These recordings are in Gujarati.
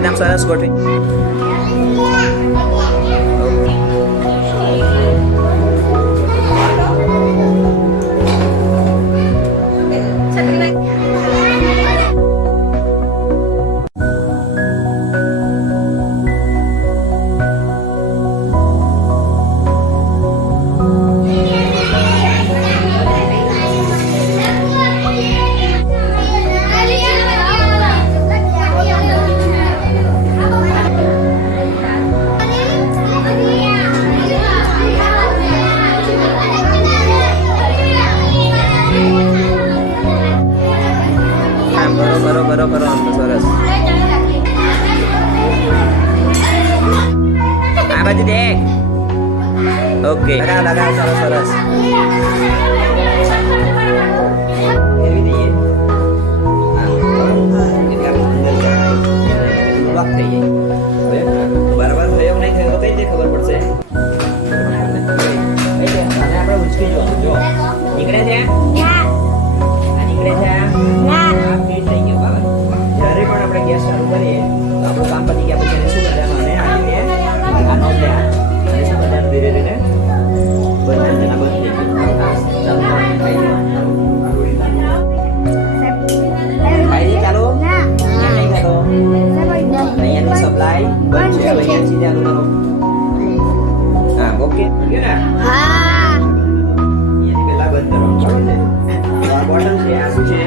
એકદમ સરસ ગોઠવી. કરો આમ તો સરસ. આ બાજુ દેખ. ઓકે લગા સરસ સરસ. ફેરવી દઈએ. લોક થઈ જાય. બરાબર થયો નહીં થયો કઈ રીતે ખબર પડશે? આપણે ઉચકી જો નીકળે છે. નીકળે છે. જ્યારે પણ આપણે ગેસ ચાલુ કરીએ તો આપણું કામ પતી ગયા પછી શું કરવાનું અને આ રીતે આ નોટ લે અને શું કરવાનું ધીરે ધીરે બંધ થઈ ગયું. ચાલો નહીં કરો અહીંયાનું સપ્લાય બંધ છે. હવે અહીંયાથી ચાલુ કરો. હા ઓકે ને અહીંયાથી પહેલા બંધ કરવાનું છે. આ બોટલ છે. આ શું છે?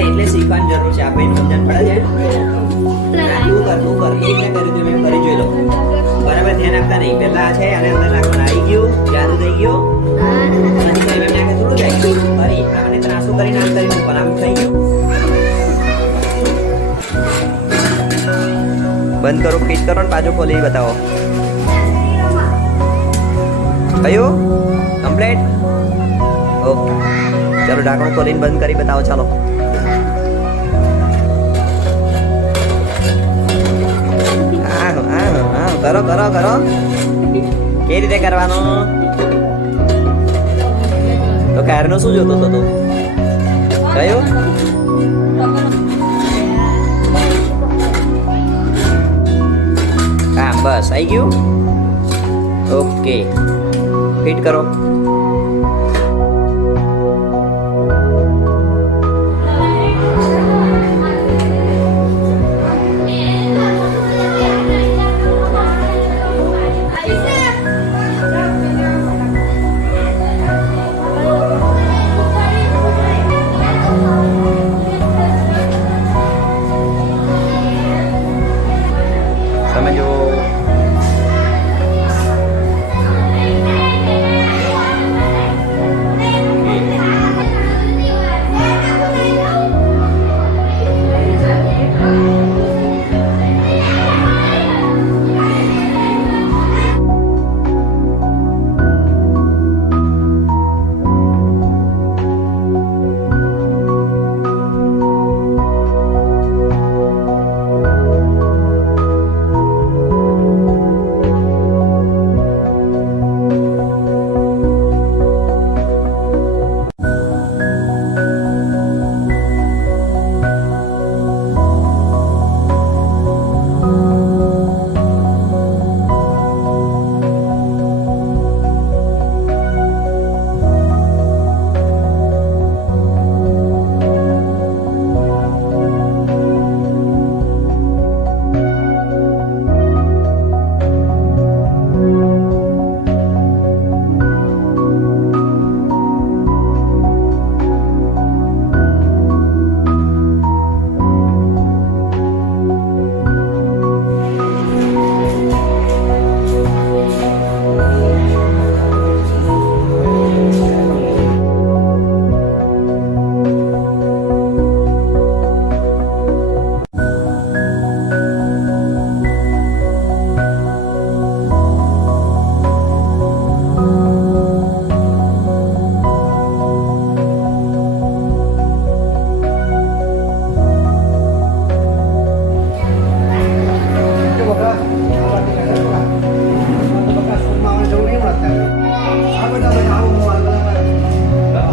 એટલે શીખવાની જરૂર છે. આપણે સમજણ પડે છે. તું કર એ રીતે કર્યું તું મેં કરી જોઈ લો. બરાબર ધ્યાન આપતા નહીં. પહેલા છે અને અંદર નાખવાનું. આવી ગયું જાદુ થઈ ગયો. પછી કરી મેં નાખે થોડું જાય ફરી આપણે ત્રાસું કરીને આમ કરીને ઉપર આમ થઈ ગયું. બંધ કરો ફિટ કરો ને પાછું ખોલી બતાવો. કયું કમ્પ્લીટ? ઓકે ચાલો ઢાંકણું ખોલીને બંધ કરી બતાવો. ચાલો કરો કરો કરો. કેવી રીતે કરવાનું? તો કારનો શું જોતો હતો તું? કયું? હા બસ આવી ગયું. ઓકે ફિટ કરો. તમે જો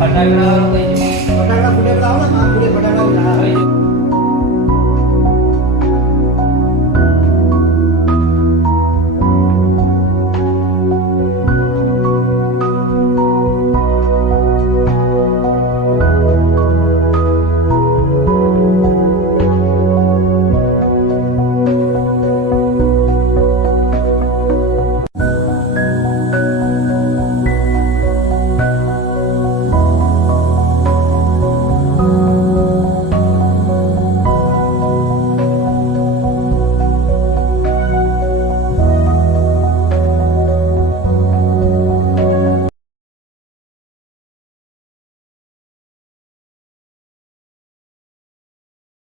ફટાકડા વાળો કઈ ફટાકડા ફૂટે પેલા આવે ને, ફટાકડા